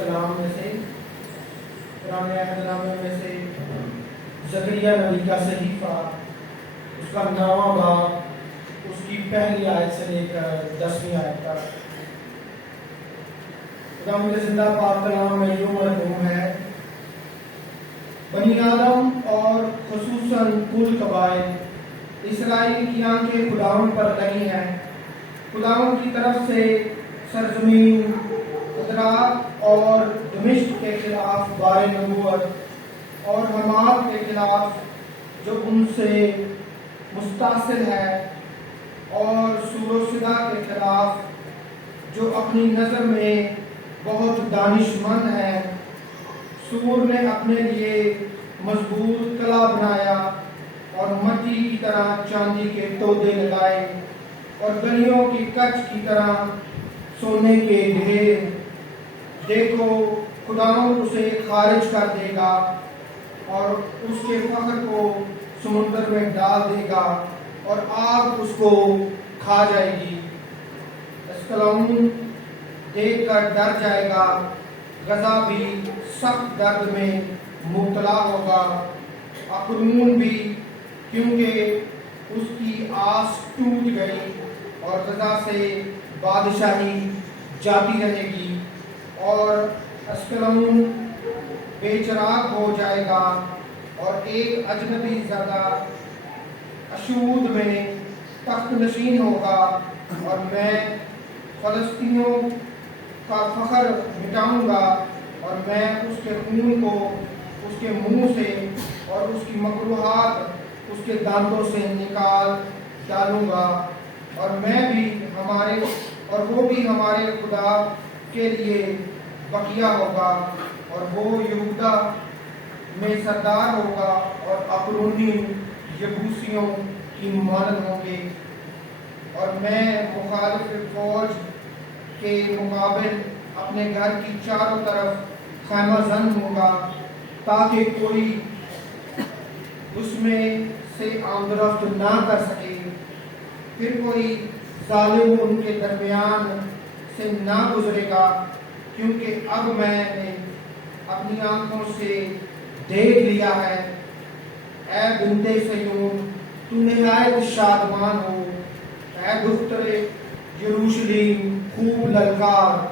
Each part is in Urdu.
کلام میں سے، قرآن عہد نامے میں سے زکریا نبی کا صحیفہ، اس کا 9واں باب، اس کی پہلی آیت سے لے کر 10ویں آیت تک۔ خدا زندہ پاک کلام میں یوں مرحوم ہے: بنی آدم اور خصوصاً کل قبائل اسرائیل کی آنکھیں خداوند پر لگی ہیں۔ خداوند کی طرف سے سرزمین ادراک اور دمشق کے خلاف بار نبوت اور حماد کے خلاف جو ان سے مستاصل ہے، اور سور و صدا کے خلاف جو اپنی نظر میں بہت دانش مند ہے۔ سور نے اپنے لیے مضبوط قلعہ بنایا اور مٹی کی طرح چاندی کے تودے لگائے اور گلیوں کی کچ کی طرح سونے کے ڈھیر۔ دیکھو، خداوند اسے خارج کر دے گا اور اس کے فخر کو سمندر میں ڈال دے گا اور آگ اس کو کھا جائے گی۔ اسکلون دیکھ کر ڈر جائے گا، غزہ بھی سخت درد میں مبتلا ہوگا، اقرون بھی، کیونکہ اس کی آس ٹوٹ گئی، اور غزہ سے بادشاہی جاتی رہے گی، اور اسکلون بے چراغ ہو جائے گا، اور ایک اجنبی زدہ اشود میں تخت نشین ہوگا، اور میں فلسطینیوں کا فخر مٹاؤں گا، اور میں اس کے خون کو اس کے منہ سے اور اس کی مکروہات اس کے دانتوں سے نکال ڈالوں گا، اور وہ بھی ہمارے خدا کے لیے بقیہ ہوگا، اور وہ یہودا میں سردار ہوگا، اور اقرونی یبوسیوں کی مانند ہوں گے، اور میں مخالف فوج کے مقابل اپنے گھر کی چاروں طرف خیمہ زن ہوں گا، تاکہ کوئی اس میں سے آمد و رفت نہ کر سکے، پھر کوئی ظالم ان کے درمیان سے نہ گزرے گا، کیونکہ اب میں نے اپنی آنکھوں سے دیکھ لیا ہے۔ اے بنت صیون، تو نہایت شادمان ہو، اے دختر یروشلیم خوب للکار،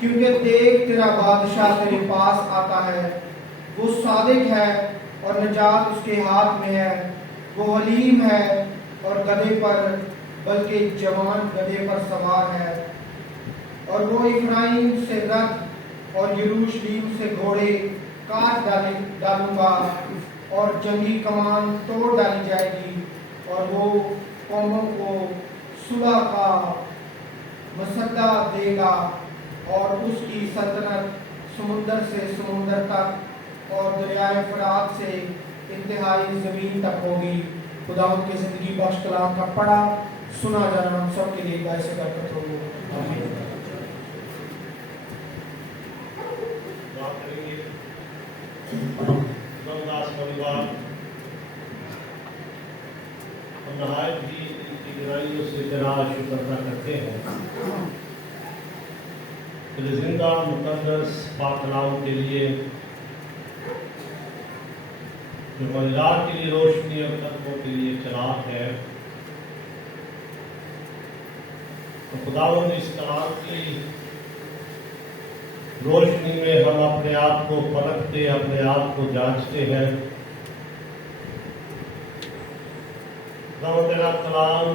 کیونکہ دیکھ تیرا بادشاہ تیرے پاس آتا ہے، وہ صادق ہے اور نجات اس کے ہاتھ میں ہے، وہ حلیم ہے اور گدھے پر، بلکہ جوان گدھے پر سوار ہے، اور وہ افرائیم سے رتھ اور یروشلیم سے گھوڑے کاٹ ڈالوں گا، اور جنگی کمان توڑ ڈالی جائے گی، اور وہ قوموں کو صلح کا مصدع دے گا، اور اس کی سلطنت سمندر سے سمندر تک اور دریائے فرات سے انتہائی زمین تک ہوگی۔ خداوند کے زندگی بخش کلام کا پڑھا سنا جانا ہم سب کے لیے باعث برکت ہو۔ آمین۔ ہم نہایت ہی گہرائیوں سے تیرا شکر ادا کرتے ہیں کہ زندہ مقدس پاک کلام کے لیے جو معجزات کے لیے روشنی اور قدموں کے لیے چراغ ہے، تو خداوند اس کلام کی روشنی میں ہم اپنے آپ کو پرکھتے، اپنے آپ کو جانچتے ہیں۔ خداوند تیرا کلام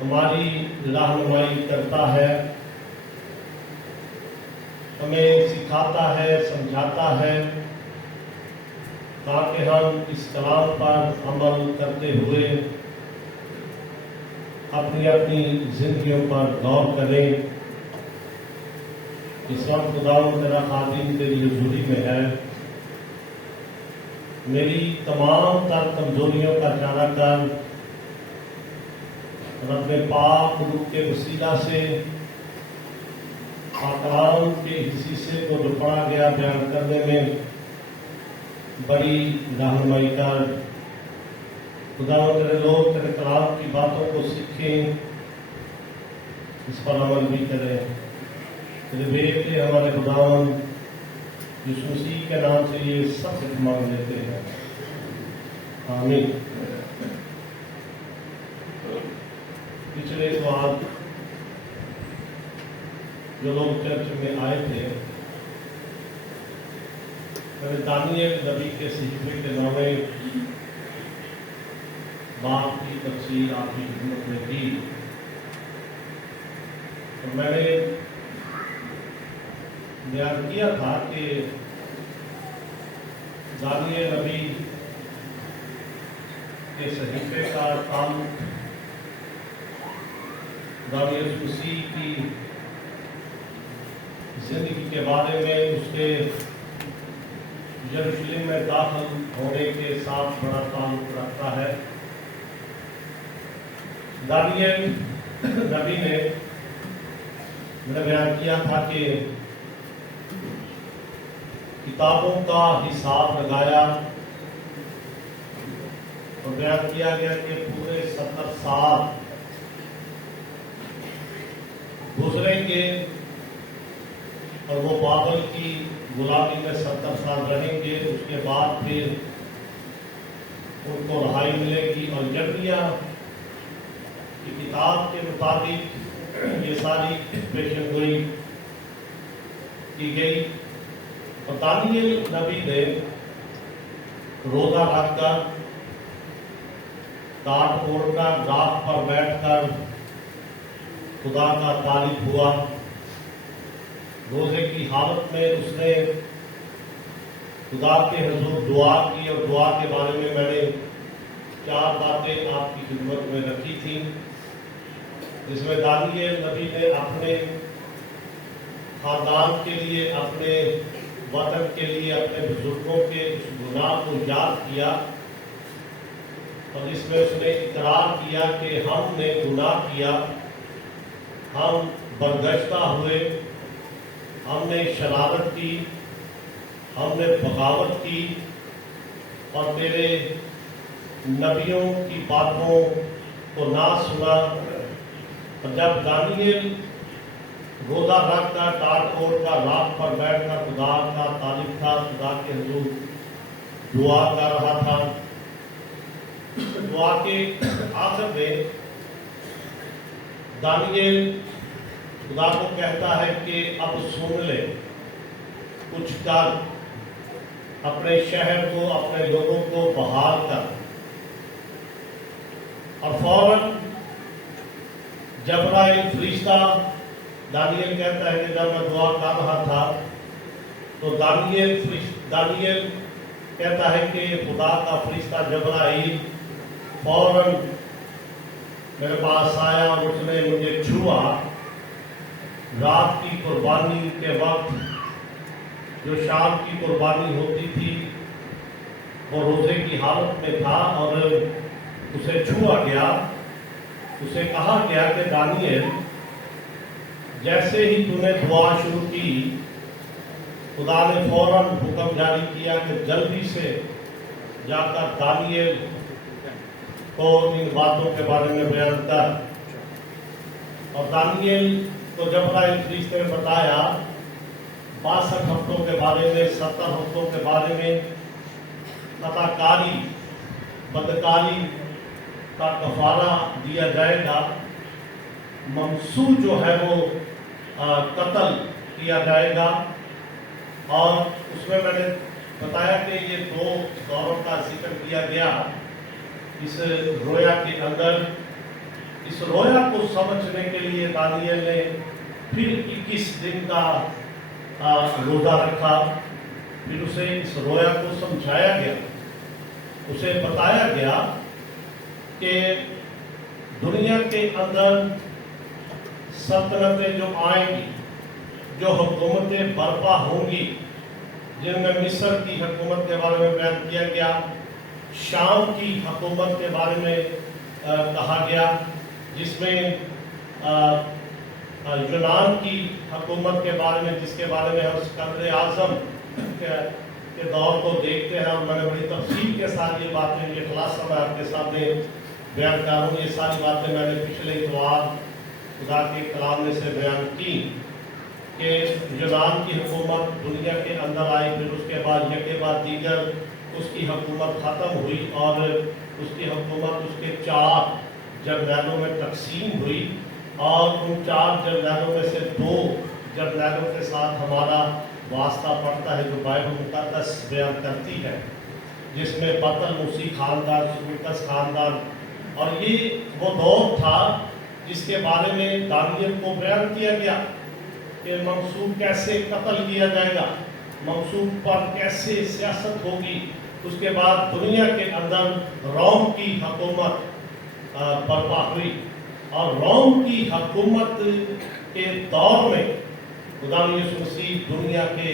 ہماری رہنمائی کرتا ہے، ہمیں سکھاتا ہے، سمجھاتا ہے، تاکہ ہم اس کلام پر عمل کرتے ہوئے اپنی اپنی زندگیوں پر غور کریں۔ اس وقت خداوند تیرا خادم تیری حضوری میں ہے، میری تمام تر کمزوریوں کا جانا کر اور اپنے پاک روح کے وسیلہ سے کلام کے حصے کو جو پڑھا گیا بیان کرنے میں بڑی رہنمائی کر۔ خداوند تیرے لوگ تیرے کلام کی باتوں کو سیکھیں، اس پر عمل بھی کریں۔ بیٹے ہمارے خداوند یسوع مسیح کے نام سے یہ سب کچھ مانگ لیتے ہیں، آمین۔ پچھلے سوال جو لوگ چرچ میں آئے تھے، میں نے دانیل نبی کے صحیفے کے نامے باپ کی تفسیر آپ کی خدمت میں کی، اور میں نے بیان کیا تھا کہ دانیل نبی کے صحیفے کا تعلق دانیل مسیح کی زندگی کے بارے میں، اس کے یروشلم میں داخل ہونے کے ساتھ بڑا تعلق رکھتا ہے۔ دانیل نبی نے میں نے بیان کیا تھا کہ کتابوں کا حساب لگایا اور بیان کیا گیا کہ پورے 70 سال گزریں گے اور وہ بابل کی غلامی میں 70 سال رہیں گے، اس کے بعد پھر ان کو رہائی ملے گی، اور یرمیہ کی کتاب کے مطابق یہ ساری پیشن گوئی کی گئی، اور دانیل نبی نے روزہ رکھ کر، ٹاٹ اوڑھ کر، رات پر بیٹھ کر خدا کا طالب ہوا۔ روزے کی حالت میں اس نے خدا کے حضور دعا کی، اور دعا کے بارے میں نے 4 باتیں آپ کی خدمت میں رکھی تھیں، جس میں دانیل نبی نے اپنے خاندان کے لیے، اپنے وطن کے لیے، اپنے بزرگوں کے اس گناہ کو یاد کیا، اور اس میں اس نے اقرار کیا کہ ہم نے گناہ کیا، ہم برگشتہ ہوئے، ہم نے شرارت کی، ہم نے بغاوت کی، اور تیرے نبیوں کی باتوں کو نہ سنا۔ اور جب دانیل روزہ رکھ کر، ٹاٹ اوڑھ کر، رات پر بیٹھ کر خدا کا طالب تھا، خدا کے حضور دعا کر رہا تھا، دعا کے آخر میں دانیل خدا کو کہتا ہے کہ اب سن لے، کچھ کر، اپنے شہر کو، اپنے لوگوں کو بحال کر۔ اور فوراً جبرائیل فرشتہ، دانیل کہتا ہے کہ جب میں دعا کر رہا تھا تو دانیل کہتا ہے کہ خدا کا فرشتہ جبرائیل فوراً میرے پاس آیا اور اس نے مجھے چھوا۔ رات کی قربانی کے وقت جو شام کی قربانی ہوتی تھی، وہ روزے کی حالت میں تھا، اور اسے چھوا گیا۔ اسے کہا گیا کہ دانیل، جیسے ہی تو نے دعا شروع کی، خدا نے فوراً حکم جاری کیا کہ جلدی سے جا کر دانیل کو ان باتوں کے بارے میں بیان کر۔ اور دانیل کو جبرائیل فرشتے نے بتایا 62 ہفتوں کے بارے میں، 70 ہفتوں کے بارے میں، خطاکاری، بدکاری کا کفارہ دیا جائے گا، ممسوح جو ہے وہ قتل کیا جائے گا۔ اور اس میں نے بتایا کہ یہ 2 دوروں کا ذکر کیا گیا اس رویا کے اندر۔ اس رویا کو سمجھنے کے لیے دانیل نے پھر 21 دن کا روزہ رکھا، پھر اسے اس رویا کو سمجھایا گیا، اسے بتایا گیا کہ دنیا کے اندر سلطنتیں جو آئیں گی، جو حکومتیں برپا ہوں گی، جن میں مصر کی حکومت کے بارے میں بیان کیا گیا، شام کی حکومت کے بارے میں کہا گیا، جس میں یونان کی حکومت کے بارے میں، جس کے بارے میں ہم اسکندر اعظم کے دور کو دیکھتے ہیں، اور میں نے بڑی تفصیل کے ساتھ یہ باتیں، یہ خلاصہ میں آپ کے سامنے بیان کر رہا ہوں۔ یہ ساری باتیں میں نے پچھلے اتوار خدا کے کلام میں سے بیان کی۔ کہ یونان کی حکومت دنیا کے اندر آئی، پھر اس کے بعد یکے بعد دیگر اس کی حکومت ختم ہوئی اور اس کی حکومت اس کے 4 جرنیلوں میں تقسیم ہوئی، اور ان 4 جرنیلوں میں سے 2 جرنیلوں کے ساتھ ہمارا واسطہ پڑتا ہے جو بائبل مقدس بیان کرتی ہے، جس میں بطل موسی خاندان، سلوکس خاندان، اور یہ وہ دور تھا جس کے بارے میں دانیل کو بیان کیا گیا کہ منصوب کیسے قتل کیا جائے گا، منصوب پر کیسے سیاست ہوگی۔ اس کے بعد دنیا کے اندر روم کی حکومت برپا ہوئی، اور روم کی حکومت کے دور میں خدا یسوع مسیح دنیا کے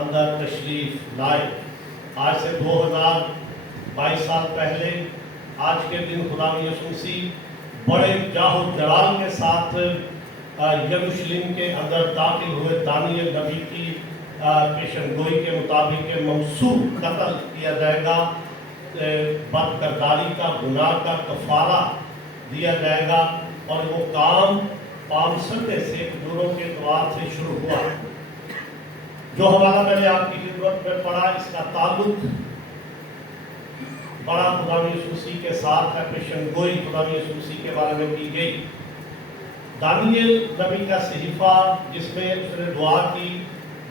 اندر تشریف لائے۔ آج سے 2022 سال پہلے آج کے دن خدا یسوع مسیح بڑے جاہ و جلال کے ساتھ یروشلم کے اندر داخل ہوئے۔ دانیل نبی کی پیشن گوئی کے مطابق منصوب قتل کیا جائے گا، بد کرداری کا، گناہ کا کفارہ دیا جائے گا، اور وہ کام پام سنڈے سے نوروں کے اتوار سے شروع ہوا۔ جو حوالہ میں نے آپ کی خدمت میں پڑھا، اس کا تعلق بڑا خدا یسوع مسیح کے ساتھ ہے۔ پیشن گوئی خدا یسوع مسیح کے بارے میں کی گئی۔ دانیل نبی کا صحیفہ جس میں اس نے دعا کی،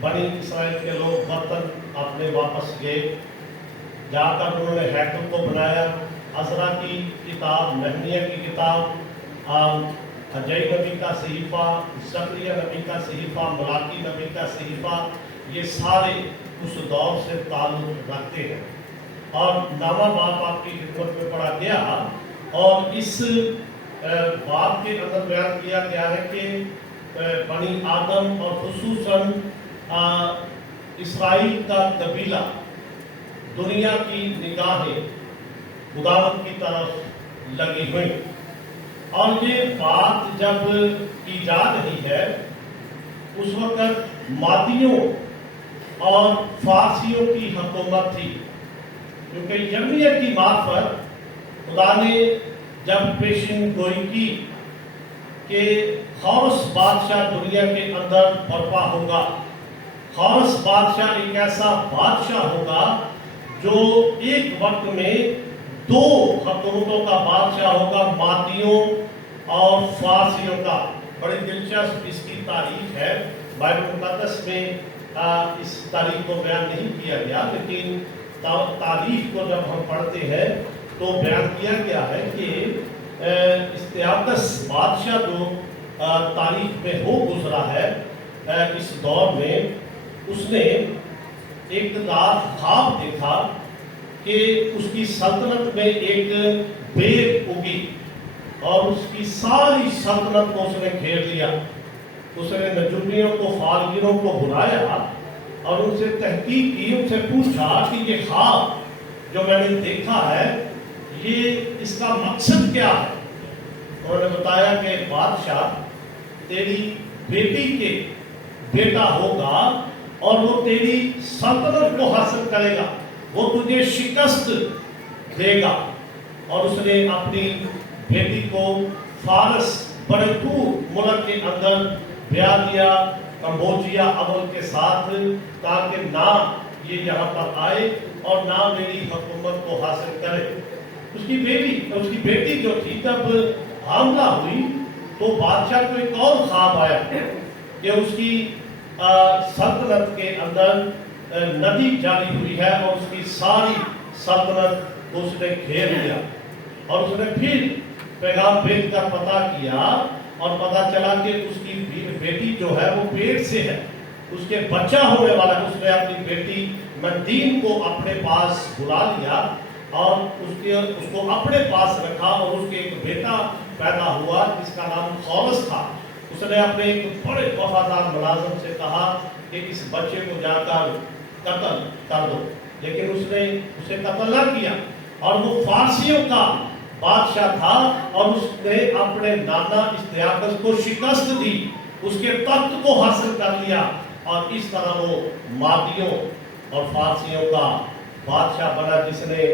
بنی اسرائیل کے لوگ وطن اپنے واپس گئے، جا کر انہوں نے ہیکل کو بنایا۔ عزرا کی کتاب، نہمیہ کی کتاب، حجی نبی کا صحیفہ، زکریا نبی کا صحیفہ، ملاکی نبی کا صحیفہ، یہ سارے اس دور سے تعلق رکھتے ہیں۔ اور نامہ باب آپ کی خدمت میں پڑھا گیا، اور اس باب کے اندر بیان کیا گیا ہے کہ بنی آدم اور خصوصاً اسرائیل کا قبیلہ دنیا کی نگاہیں خداوند کی طرف لگی ہوئی، اور یہ بات جب کی جا رہی ہے اس وقت مادیوں اور فارسیوں کی حکومت تھی، کیونکہ یرمیہ کی معرفت خدا نے جب پیشن گوئی کی کہ خورس بادشاہ دنیا کے اندر برپا ہوگا۔ خورس بادشاہ ایک ایسا بادشاہ ہوگا جو ایک وقت میں 2 حکومتوں کا بادشاہ ہوگا، مادیوں اور فارسیوں کا۔ بڑی دلچسپ اس کی تاریخ ہے، بائبل مقدس میں اس تاریخ کو بیان نہیں کیا گیا، لیکن تاریخ کو جب ہم پڑھتے ہیں تو بیان کیا گیا ہے کہ استیاکس بادشاہ جو تاریخ میں ہو گزرا ہے اس دور میں، اس نے ایک رات خواب دیکھا کہ اس کی سلطنت میں ایک بیر اگی، اور اس کی ساری سلطنت کو اس نے گھیر لیا۔ اس نے نجومیوں کو، فارغیوں کو بلایا اور ان سے تحقیق کی، ان سے پوچھا کہ یہ خواب جو میں نے دیکھا ہے یہ اس کا مقصد کیا ہے؟ انہوں نے بتایا کہ بادشاہ تیری بیٹی کے بیٹا ہوگا اور وہ تیری سلطنت کو حاصل کرے گا، وہ تجھے شکست دے گا۔ اور اس نے اپنی بیٹی کو فارس بڑے دور ملک کے اندر بیاہ دیا، کمبوجیا اول کے ساتھ، تاکہ نہ یہ یہاں پر آئے اور نہ میری حکومت کو حاصل کرے۔ اس کی بیٹی جو تھی جب حاملہ ہوئی تو بادشاہ کو ایک اور خواب آیا کہ اس کی سلطنت کے اندر ندی جاری ہوئی ہے اور اس کی ساری سلطنت اس نے گھیر لیا۔ اور اس نے پھر پیغام بھیج کر پتہ کیا اور پتہ چلا کہ اس کی بیٹی جو ہے وہ پیٹ سے ہے، اس کے بچہ ہونے والا ہے۔ اس نے اپنی بیٹی مندین کو اپنے پاس بلا لیا اور اس کو اپنے پاس رکھا، اور اس کے ایک بیٹا پیدا ہوا جس کا نام خورس تھا۔ اس نے اپنے ایک بڑے وفادار ملازم سے کہا کہ اس بچے کو جا کر قتل کر دو، لیکن اس نے اسے قتل نہ کیا، اور وہ فارسیوں کا بادشاہ تھا، اور اس نے اپنے نانا استیاکس کو شکست دی، اس کے تخت کو حاصل کر لیا، اور اس طرح وہ مادیوں اور فارسیوں کا بادشاہ بنا، جس نے